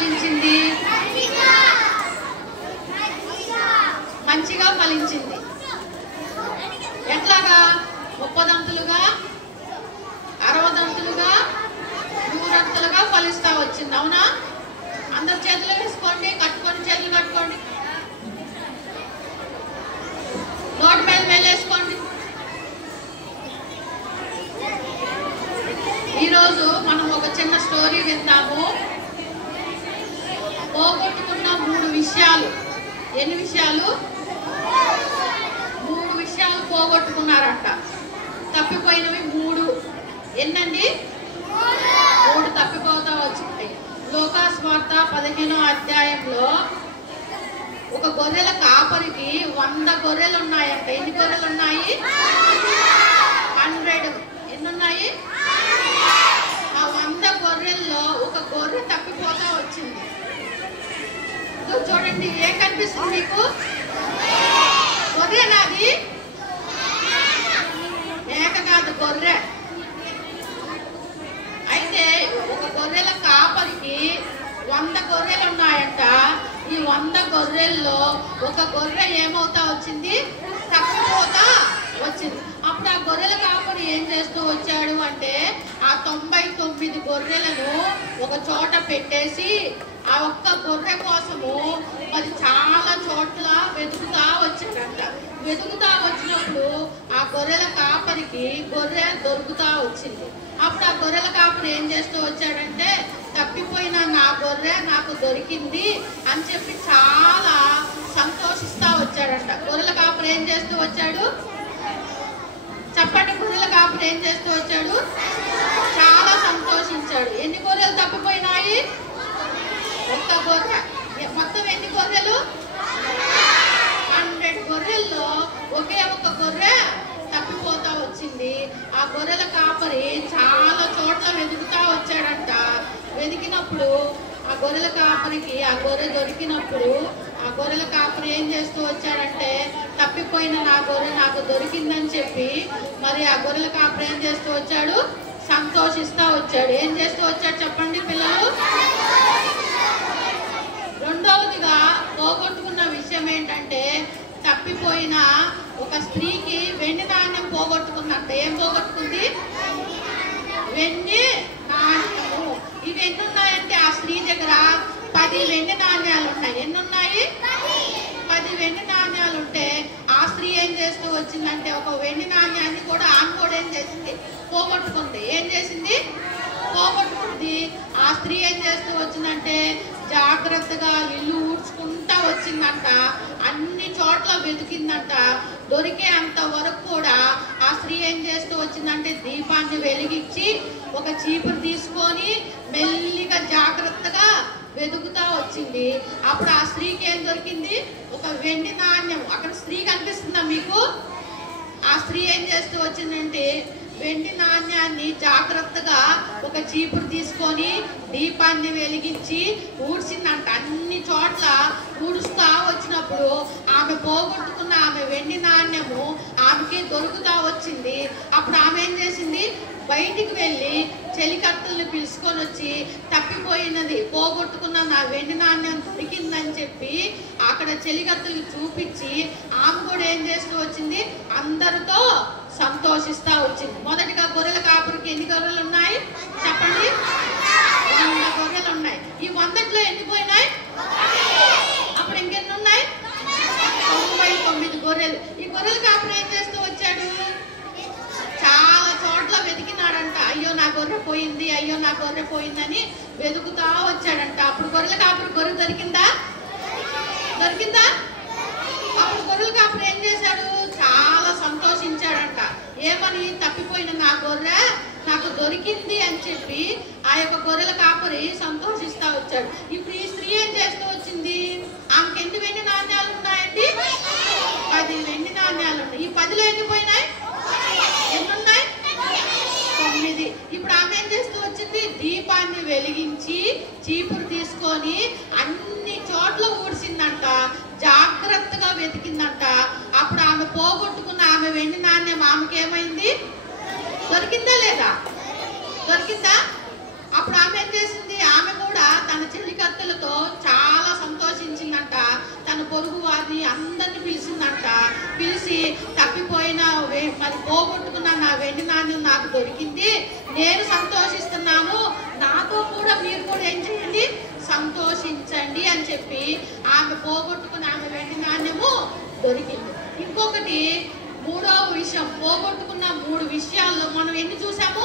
ఫలించింది? మంచిగా ఫలించింది. ఎట్లాగా? 30 60 100 ఫలిస్తా వచ్చింది. అవునా? అందరు చేతులు వేసుకోండి, కట్టుకోండి, చేతులు కట్టుకోండి, నోటి మీద వెళ్ళేసుకోండి. ఈరోజు మనం ఒక చిన్న స్టోరీ విందాము. పోగొట్టుకున్న 3 విషయాలు. ఎన్ని విషయాలు? 3 విషయాలు పోగొట్టుకున్నారంట. తప్పిపోయినవి 3. ఎన్నండి? 3 తప్పిపోతా వచ్చినాయి. లూకాసు వార్త 15వ అధ్యాయంలో ఒక గొర్రెల కాపరికి 100 గొర్రెలు ఉన్నాయంట. ఎన్ని గొర్రెలు ఉన్నాయి? 100. ఎన్ని ఉన్నాయి? ఆ 100 గొర్రెల్లో ఒక గొర్రె తప్పిపోతా వచ్చింది. చూడండి, ఏం కనిపిస్తుంది మీకు? గొర్రెనాది? మేక కాదు, గొర్రె. అయితే ఒక గొర్రెల కాపరికి 100 గొర్రెలు ఉన్నాయంట. ఈ 100 గొర్రెల్లో ఒక గొర్రె ఏమవుతా వచ్చింది? తప్పిపోతా వచ్చింది. అప్పుడు ఆ గొర్రెల కాపరి ఏం చేస్తూ వచ్చాడు అంటే, ఆ 99 గొర్రెలను ఒక చోట పెట్టేసి ఆ ఒక్క గొర్రె కోసము మరి చాలా చోట్ల వెతుకుతా వచ్చాడంట. వెతుకుతా వచ్చినప్పుడు ఆ గొర్రెల కాపరికి గొర్రె దొరుకుతా వచ్చింది. అప్పుడు ఆ గొర్రెల కాపరి ఏం చేస్తూ వచ్చాడంటే, తప్పిపోయిన నా గొర్రె నాకు దొరికింది అని చెప్పి చాలా సంతోషిస్తా వచ్చాడంట. గొర్రెల కాపరి ఏం చేస్తూ వచ్చాడు? చెప్పండి, గొర్రెల కాపరి ఏం చేస్తూ వచ్చాడు? చాలా సంతోషించాడు. ఎన్ని గొర్రెలు తప్పిపోయినాయి? ఒక్క గొర్రె. మొత్తం ఎన్ని గొర్రెలు? 100 గొర్రెల్లో ఒకే ఒక గొర్రె తప్పిపోతా వచ్చింది. ఆ గొర్రెల కాపరి చాలా చోట్ల వెతుకుతా వచ్చాడంట. వెతికినప్పుడు ఆ గొర్రెల కాపరికి ఆ గొర్రె దొరికినప్పుడు ఆ గొర్రెల కాపరి ఏం చేస్తూ వచ్చాడంటే, తప్పిపోయిన నా గొర్రె నాకు దొరికిందని చెప్పి మరి ఆ గొర్రెల కాపరి ఏం చేస్తూ వచ్చాడు? సంతోషిస్తా వచ్చాడు. ఏం చేస్తూ వచ్చాడు చెప్పండి పిల్లలు? రెండవదిగా పోగొట్టుకున్న విషయం ఏంటంటే, తప్పిపోయిన ఒక స్త్రీకి వెండి నాణ్యం పోగొట్టుకున్నట్టు. ఏం పోగొట్టుకుంది? వెండి నాణ్యము. ఇవి ఎన్ని ఉన్నాయంటే ఆ స్త్రీ దగ్గర 10 వెండి నాణ్యాలు ఉన్నాయి. ఎన్ని ఉన్నాయి? 10 వెండి నాణ్యాలు ఉంటే ఆ స్త్రీ ఏం చేస్తూ వచ్చిందంటే, ఒక వెండి నాణ్యాన్ని కూడా ఆమె కూడా ఏం చేసింది? పోగొట్టుకుంది. ఏం చేసింది? పోగొట్టుకుంది. ఆ స్త్రీ ఏం చేస్తూ వచ్చిందంటే, జాగ్రత్తగా ఇల్లు ఊడ్చుకుంటా వచ్చిందంట. అన్ని చోట్ల వెతికిందంట. దొరికే అంత వరకు కూడా ఆ స్త్రీ ఏం చేస్తూ వచ్చిందంటే, దీపాన్ని వెలిగించి ఒక చీపురు తీసుకొని మెల్లిగా జాగ్రత్తగా వెతుకుతా వచ్చింది. అప్పుడు ఆ స్త్రీకి ఏం దొరికింది? ఒక వెండి నాణ్యం. అక్కడ స్త్రీ కనిపిస్తుందా మీకు? ఆ స్త్రీ ఏం చేస్తూ వచ్చిందంటే, వెండి నాణ్యాన్ని జాగ్రత్తగా ఒక చీపురు తీసుకొని దీపాన్ని వెలిగించి ఊడ్చిందంట. అన్ని చోట్ల ఊడుస్తా వచ్చినప్పుడు ఆమె పోగొట్టుకున్న ఆమె వెండి నాణ్యము ఆమెకి దొరుకుతా వచ్చింది. అప్పుడు ఆమె ఏం చేసింది? బయటికి వెళ్ళి చెలికత్తల్ని పిలుచుకొని వచ్చి, తప్పిపోయినది పోగొట్టుకున్న నా వెండి నాణ్యం దొరికిందని చెప్పి అక్కడ చెలికత్తలు చూపించి ఆమె కూడా ఏం చేస్తూ వచ్చింది? అందరితో సంతోషిస్తా వచ్చింది. మొదటిగా గొర్రెల కాపరికి ఎన్ని గొర్రెలు ఉన్నాయి చెప్పండి? 100 గొర్రెలు ఉన్నాయి. ఈ 100లో ఎన్ని పోయినాయి? అప్పుడు ఇంకెన్ని ఉన్నాయి? 99 గొర్రెలు. ఈ గొర్రెల కాపరి ఏం చేస్తూ వచ్చాడు? చాలా చోట్ల వెతికినాడంట. అయ్యో నా గొర్రె పోయింది, అయ్యో నా గొర్రె పోయిందని వెతుకుతా వచ్చాడంట. అప్పుడు గొర్రెల కాపరి గొర్రె దొరికిందా? దొరికిందా? అప్పుడు గొర్రెల కాపరి ఏం చేశాడు? చాలా సంతోషించాడంట. ఏమని? తప్పిపోయిన నా గొర్రె నాకు దొరికింది అని చెప్పి ఆ యొక్క గొర్రెల కాపరి సంతోషిస్తా వచ్చాడు. ఇప్పుడు ఈ స్త్రీ ఏం చేస్తూ వచ్చింది? ఆమెకి ఎన్ని వెండి నాణ్యాలు ఉన్నాయండి? 10 వెండి నాణ్యాలు ఉన్నాయి. ఈ 10లో ఎన్ని పోయినాయి? ఎన్ని ఉన్నాయి? 9. ఇప్పుడు ఆమె ఏం చేస్తూ వచ్చింది? దీపాన్ని వెలిగించి చీపురు తీసుకొని అన్ని చోట్ల ఊడ్చిందంట. జాగ్రత్తగా వెతికిందంట. అప్పుడు ఆమె పోగొట్టుకున్న ఆమె వెండి నాణ్యం ఆమెకి ఏమైంది? దొరికిందా లేదా? దొరికిందా? అప్పుడు ఆమె ఏం చేసింది? ఆమె కూడా తన చెలికత్తెలకు తప్పిపోయిన మరి పోగొట్టుకున్న నా వెండి నాణ్యం నాకు దొరికింది, నేను సంతోషిస్తున్నాను, నాతో కూడా మీరు కూడా ఏం చేయండి, సంతోషించండి అని చెప్పి ఆమె పోగొట్టుకున్న ఆమె వెండి నాణ్యము దొరికింది. ఇంకొకటి మూడవ విషయం, పోగొట్టుకున్న 3 విషయాల్లో మనం ఎన్ని చూసాము,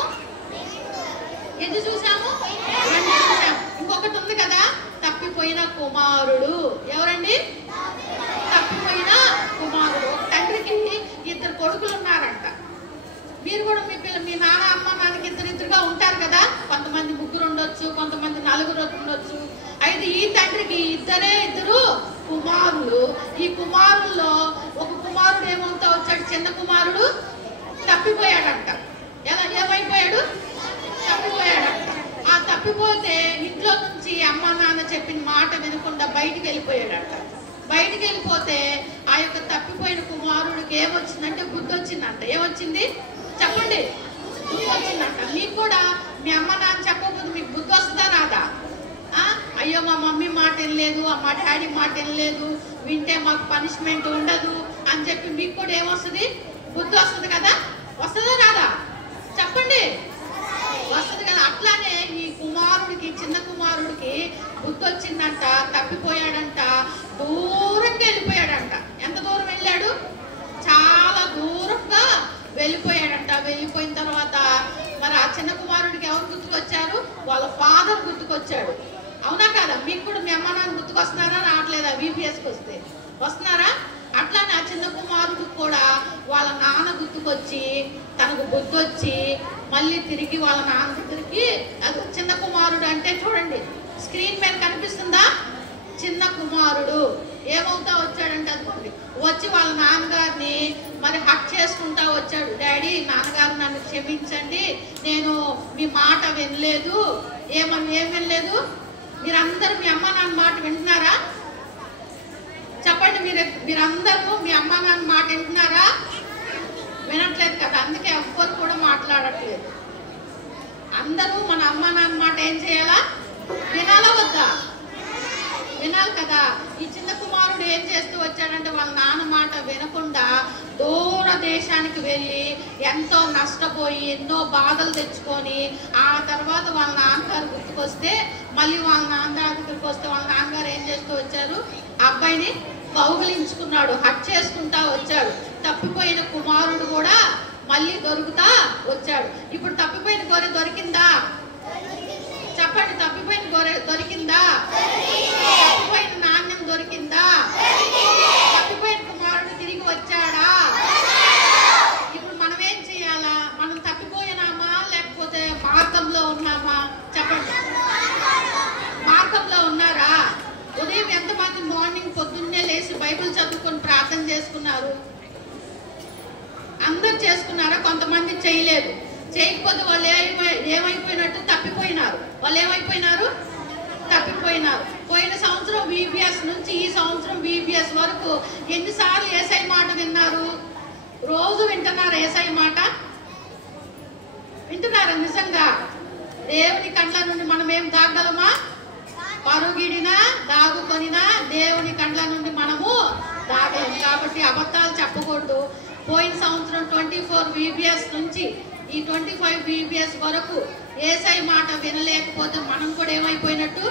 2 చూసాము. ఇంకొకటి ఉంది కదా, తప్పిపోయిన కుమారుడు. ఎవరండి? తప్పిపోయిన కుమారుడు. ఒక తండ్రికి 2 కొడుకులు ఉన్నారంట. మీరు కూడా మీ నాన్న అమ్మ నాన్నకి ఇద్దరిద్దరుగా ఉంటారు కదా, కొంతమంది 3 ఉండొచ్చు, కొంతమంది 4 ఉండొచ్చు. అయితే ఈ తండ్రికి 2 కుమారులు. ఈ కుమారుల్లో ఒక కుమారుడు ఏమవుతా వచ్చాడు, చిన్న కుమారుడు తప్పిపోయాడంట. ఏమైపోయాడు? తప్పిపోయాడంట. ఆ తప్పిపోతే ఇంట్లో నుంచి అమ్మ నాన్న చెప్పిన మాట వినకుండా బయటికి వెళ్ళిపోయాడంట. బయటికి వెళ్ళిపోతే ఆ యొక్క తప్పిపోయిన కుమారుడికి ఏమొచ్చిందంటే బుద్ధి వచ్చిందంట. ఏమొచ్చింది చెప్పండి? బుద్ధి వచ్చిందంట. మీకు కూడా మీ అమ్మ నాన్న చెప్పకపోతే మీకు బుద్ధి వస్తుందా రాదా? అయ్యో మా మమ్మీ మాట వినలేదు, మా డాడీ మాట వినలేదు, వింటే మాకు పనిష్మెంట్ ఉండదు అని చెప్పి మీకు కూడా ఏమొస్తుంది? బుద్ధి వస్తుంది కదా? వస్తుందా రాదా? చెప్పండి. వస్తుంది కదా. అట్లానే ఈ కుమారుడికి, చిన్న కుమారుడికి బుద్ధి వచ్చిందంట, తప్పిపోయాడంట, దూరంగా వెళ్ళిపోయాడంట. ఎంత దూరం వెళ్ళాడు? చాలా దూరంగా వెళ్ళిపోయాడంట. వెళ్ళిపోయిన తర్వాత మరి ఆ చిన్న కుమారుడికి ఎవరు గుర్తుకొచ్చారు? వాళ్ళ ఫాదర్ గుర్తుకొచ్చాడు. అవునా కదా? మీకు కూడా మీ అమ్మ నాన్న గుర్తుకొస్తున్నారా రావట్లేదా? VPSకి వస్తే వస్తున్నారా? అట్లానే ఆ చిన్న కుమారుడు కూడా వాళ్ళ నాన్న గుర్తుకొచ్చి తనకు బుద్ధి వచ్చి మళ్ళీ తిరిగి వాళ్ళ నాన్న దగ్గరికి, అది చిన్న కుమారుడు అంటే చూడండి స్క్రీన్ మీద కనిపిస్తుందా? చిన్న కుమారుడు ఏమవుతా వచ్చాడంటే అది వచ్చి వాళ్ళ నాన్నగారిని మరి హక్ చేసుకుంటా వచ్చాడు. డాడీ, నాన్నగారు నన్ను క్షమించండి, నేను మీ మాట వినలేదు. ఏం వినలేదు? మీరందరూ మీ అమ్మ నాన్న మాట వింటున్నారా? చెప్పండి. మీరందరూ మీ అమ్మ నాన్న మాట వింటున్నారా? వినట్లేదు కదా, అందుకే ఎవ్వరు కూడా మాట్లాడట్లేదు. అందరూ మన అమ్మ నాన్న మాట ఏం చేయాలా? వినాలా వద్దా? వినాలి కదా. ఈ చిన్న కుమారుడు ఏం చేస్తూ వచ్చాడంటే వాళ్ళ నాన్న మాట వినకుండా దూర దేశానికి వెళ్ళి ఎంతో నష్టపోయి ఎన్నో బాధలు తెచ్చుకొని ఆ తర్వాత వాళ్ళ నాన్నగారు గుర్తుకొస్తే మళ్ళీ వాళ్ళ నాన్నగారి దగ్గరికి వస్తే వాళ్ళ నాన్నగారు ఏం చేస్తూ వచ్చారు? అబ్బాయిని కౌగిలించుకున్నాడు, హక్ చేసుకుంటా వచ్చాడు. తప్పిపోయిన కుమారుడు కూడా మళ్ళీ దొరుకుతా వచ్చాడు. ఇప్పుడు తప్పిపోయిన గొర్రె దొరికిందా? చెప్పండి. తప్పిపోయిన గొర్రె దొరికిందా? తప్పిపోయిన నాణ్యం దొరికిందా? తప్పిపోయిన కుమారుడు తిరిగి వచ్చాడా? ఇప్పుడు మనం ఏం చేయాలా? మనం తప్పిపోయినామా లేకపోతే మార్గంలో ఉన్నామా? చెప్పండి. మార్గంలో ఉన్నారా? ఉదయం ఎంతమంది మార్నింగ్ పొద్దున్నే లేచి బైబిల్ చదువుకొని ప్రార్థన చేసుకున్నారు? అందరు చేసుకున్నారా? కొంతమంది చేయలేదు. చేయకపోతే వాళ్ళు ఏమైపోయినట్టు? తప్పిపోయినారు. వాళ్ళు ఏమైపోయినారు? తప్పిపోయినారు. పోయిన సంవత్సరం VPS నుంచి ఈ సంవత్సరం VPS వరకు ఎన్నిసార్లు యేసయ్య మాట విన్నారు? రోజు వింటున్నారు యేసయ్య మాట? వింటున్నారా నిజంగా? దేవుని కండ్ల నుండి మనం ఏం దాగలమా? పరుగిడినా దాగుకొనినా దేవుని కండ్ల నుండి మనము దాగలం. కాబట్టి అబద్ధాలు చెప్పకూడదు. పోయిన సంవత్సరం 24 VPS నుంచి ఈ 25 VPS వరకు యేసయ్య మాట వినలేకపోతే మనం కూడా ఏమైపోయినట్టు?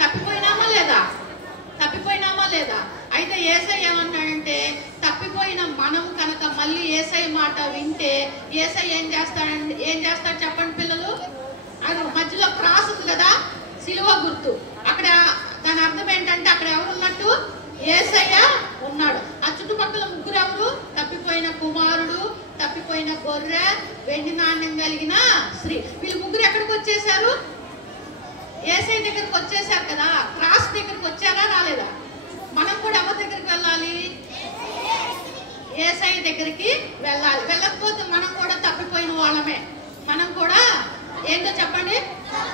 తప్పిపోయినామా లేదా? తప్పిపోయినామా లేదా? అయితే యేసయ్య ఏమన్నాడంటే తప్పిపోయిన మనం కనుక మళ్ళీ యేసయ్య మాట వింటే యేసయ్య ఏం చేస్తాడు చెప్పండి పిల్లలు? అది మధ్యలో క్రాస్ ఉంది కదా, సిలువ గుర్తు. అక్కడ దాని అర్థం ఏంటంటే అక్కడ ఎవరు ఉన్నట్టు? యేసయ్య ఉన్నాడు. ఆ చుట్టుపక్కల 3 ఎవరు? తప్పిపోయిన కుమారుడు, తప్పిపోయిన గొర్రె, వెండి నాణ్యం కలిగిన స్త్రీ. వీళ్ళు 3 ఎక్కడికి వచ్చేసారు? యేసయ్య దగ్గరికి వచ్చేసారు కదా. క్రాస్ దగ్గరికి వచ్చారా రాలేదా? మనం కూడా ఎవరి దగ్గరికి వెళ్ళాలి? యేసయ్య దగ్గరికి వెళ్ళాలి. వెళ్ళకపోతే మనం కూడా తప్పిపోయిన వాళ్ళమే. మనం కూడా ఏంటో చెప్పండి?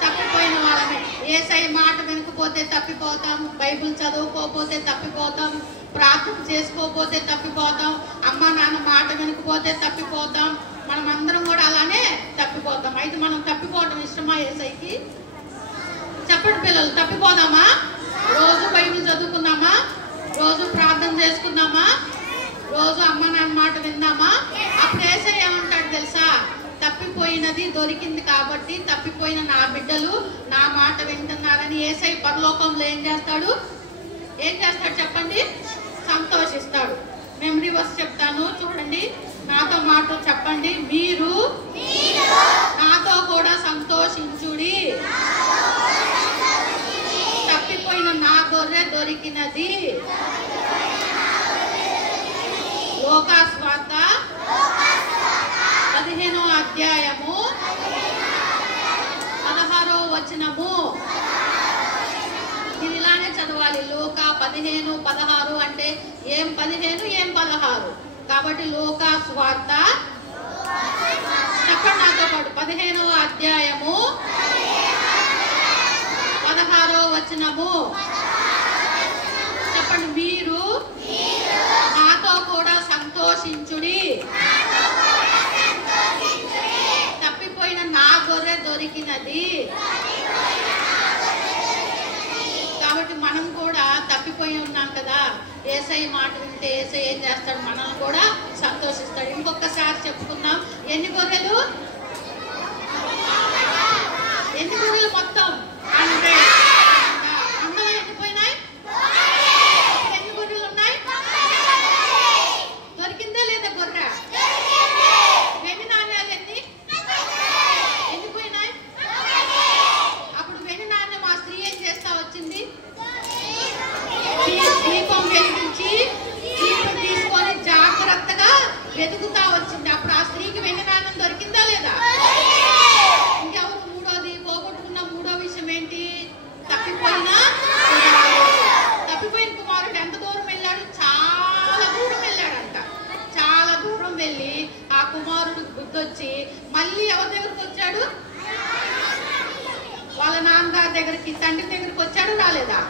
తప్పిపోయిన వాళ్ళమే. యేసయ్య మాట వినకపోతే తప్పిపోతాం, బైబిల్ చదువుకోకపోతే తప్పిపోతాం, ప్రార్థన చేసుకోకపోతే తప్పిపోతాం, అమ్మ నాన్న మాట వినకపోతే తప్పిపోతాం. మనం అందరం కూడా అలానే తప్పిపోతాం. అయితే మనం తప్పిపోవడం ఇష్టమా యేసయ్యకి? చెప్పండి పిల్లలు. తప్పిపోదామా? రోజు బైబిల్ చదువుకున్నామా? రోజు ప్రార్థన చేసుకున్నామా? రోజు అమ్మ నాన్న మాట విందామా? అప్పుడు యేసయ్య ఏమంటాడు తెలుసా? తప్పిపోయినది దొరికింది కాబట్టి తప్పిపోయిన నా బిడ్డలు నా మాట వింటున్నారని యేసయ్య పరలోకంలో ఏం చేస్తాడు చెప్పండి? సంతోషిస్తాడు. మెమరీ వర్స్ చెప్తాను చూడండి, నాతో మాట చెప్పండి. మీరు నాతో కూడా సంతోషించుడి, తప్పిపోయిన నా గొర్రె దొరికినది. లోకాస్వార్త 15వ అధ్యాయము 16వ వచనము. మీరు ఇలానే చదవాలి. లోకా 15:16 అంటే ఏం 15 ఏం 16. కాబట్టి లోకాస్వార్త చెప్పండి నాతో పాటు 15వ అధ్యాయము 16వ వచనము చెప్పండి. మీరు నాతో కూడా సంతోషించుడి, తప్పిపోయిన నా గొర్రె దొరికినది. కాబట్టి మనం కూడా తప్పిపోయి ఉన్నాం కదా, యేసయ్య మాట వింటే యేసయ్య ఏం చేస్తాడు? మనల్ని కూడా సంతోషిస్తాడు. ఇంకొకసారి చెప్పుకుందాం. ఎన్ని గొర్రెలు మొత్తం? 100. అందులో ఎన్ని పోయినాయి? ఎన్ని గొర్రెలు ఉన్నాయి? దొరికిందా లేదా గొర్రె? వెండి నాణ్యాలు ఎన్ని పోయినాయి? అప్పుడు వెండి నాణ్యం ఆ స్త్రీ ఏం చేస్తా వచ్చింది? దీపం వెలిగించి దీపం తీసుకొని జాగ్రత్తగా వెతుకుతా వచ్చింది. అప్పుడు ఆ స్త్రీకి వెండి నాణ్యం దొరికిందా లేదా? ఇంకెవరు? మూడోది పోగొట్టుకున్న మూడో విషయం ఏంటి? తప్పిపోయిన కుమారుడు ఎంత దూరం వెళ్ళాడు? చాలా దూరం వెళ్ళాడంట. చాలా దూరం వెళ్ళి ఆ కుమారుడు గుర్తొచ్చి మళ్ళీ ఎవరి దగ్గరికి వచ్చాడు? వాళ్ళ నాన్నగారి దగ్గరికి, తండ్రి దగ్గరికి వచ్చాడు. రాలేదా?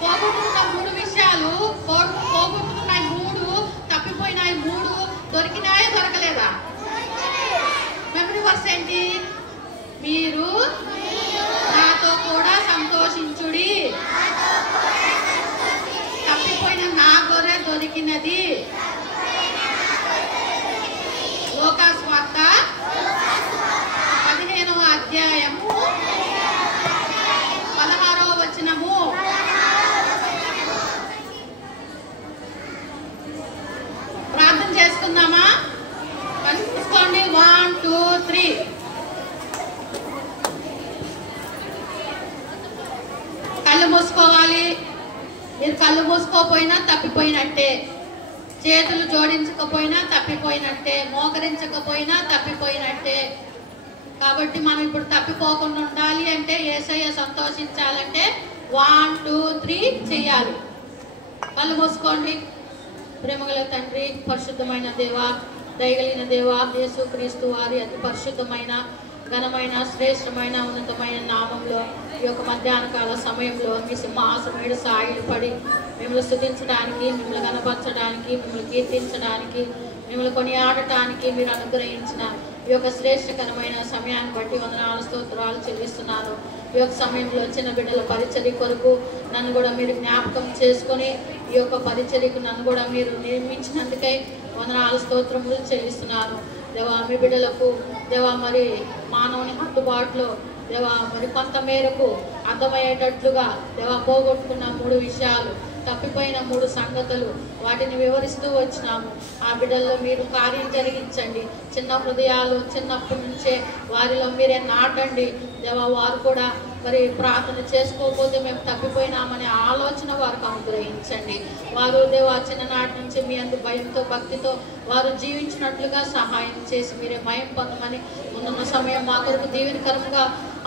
పోగొట్టుకున్న 3 విషయాలు, పోగొట్టుకున్నాయి 3, తప్పిపోయినాయి 3, దొరికినాయి దొరకలేదా? మెమరీ వర్స్ ఏంటి? మీరు నాతో కూడా సంతోషించుడి, తప్పిపోయిన నా గొర్రె దొరికినది. లోకాస్వార్త 15వ అధ్యాయము 16వ వచనము. ప్రార్థన చేసుకుందామా? కలుసుకోండి. 1 2 3. కళ్ళు మూసుకోవాలి. మీరు కళ్ళు మూసుకోపోయినా తప్పిపోయినట్టే, చేతులు జోడించకపోయినా తప్పిపోయినట్టే, మోకరించకపోయినా తప్పిపోయినట్టే. కాబట్టి మనం ఇప్పుడు తప్పిపోకుండా ఉండాలి అంటే, యేసయ్య సంతోషించాలంటే 1 2 3 చెయ్యాలి. కళ్ళు మూసుకోండి. ప్రేమగల తండ్రి, పరిశుద్ధమైన దేవ, దయగలిగిన దేవ, యేసుక్రీస్తు వారి అతి పరిశుద్ధమైన, ఘనమైన, శ్రేష్టమైన, ఉన్నతమైన నామంలో ఈ యొక్క మధ్యాహ్న కాల సమయంలో మీ సింహాసనం మీద సాగిలపడి మిమ్మల్ని స్తుతించడానికి, మిమ్మల్ని కనపరచడానికి, మిమ్మల్ని కీర్తించడానికి, మిమ్మల్ని కొనియాడటానికి మీరు అనుగ్రహించిన ఈ యొక్క శ్రేష్టకరమైన సమయాన్ని బట్టి వందనాలు స్తోత్రాలు చెల్లిస్తున్నాను. ఈ యొక్క సమయంలో చిన్న బిడ్డల పరిచర్య కొరకు నన్ను కూడా మీరు జ్ఞాపకం చేసుకొని ఈ యొక్క పరిచర్యకు నన్ను కూడా మీరు నిర్మించినందుకై వందనాలు స్తోత్రములు చెల్లిస్తున్నాను. దేవా, మీ బిడ్డలకు దేవా మరి మానవుని అందుబాటులో దేవా మరి కొంత మేరకు అర్థమయ్యేటట్లుగా దేవా పోగొట్టుకున్న 3 విషయాలు, తప్పిపోయిన 3 సంగతులు, వాటిని వివరిస్తూ వచ్చినాము. ఆ బిడ్డల్లో మీరు కార్యం జరిగించండి. చిన్న హృదయాలు చిన్నప్పటి నుంచే వారిలో మీరే నాటండి దేవా. వారు కూడా మరి ప్రార్థన చేసుకోకపోతే మేము తప్పిపోయినామనే ఆలోచన వారికి అనుగ్రహించండి. వారు దేవా చిన్ననాటి నుంచి మీ అందు భయంతో, భక్తితో వారు జీవించినట్లుగా సహాయం చేసి మీరే మయం పొందమని, ముందున్న సమయం మా కొరకు దీవెనకరంగా,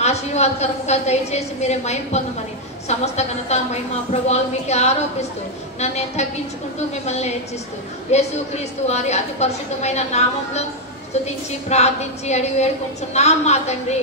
ఆశీర్వాదకరంగా దయచేసి మీరే మయం పొందమని, సమస్త ఘనత మహిమ ప్రభావాలు మీకు ఆరోపిస్తూ నన్ను నేను తగ్గించుకుంటూ మిమ్మల్ని హెచ్చిస్తూ యేసుక్రీస్తు వారి అతి పరిశుద్ధమైన నామంలో స్తుతించి ప్రార్థించి అడిగి వేడుకుంటున్నాం మా తండ్రి.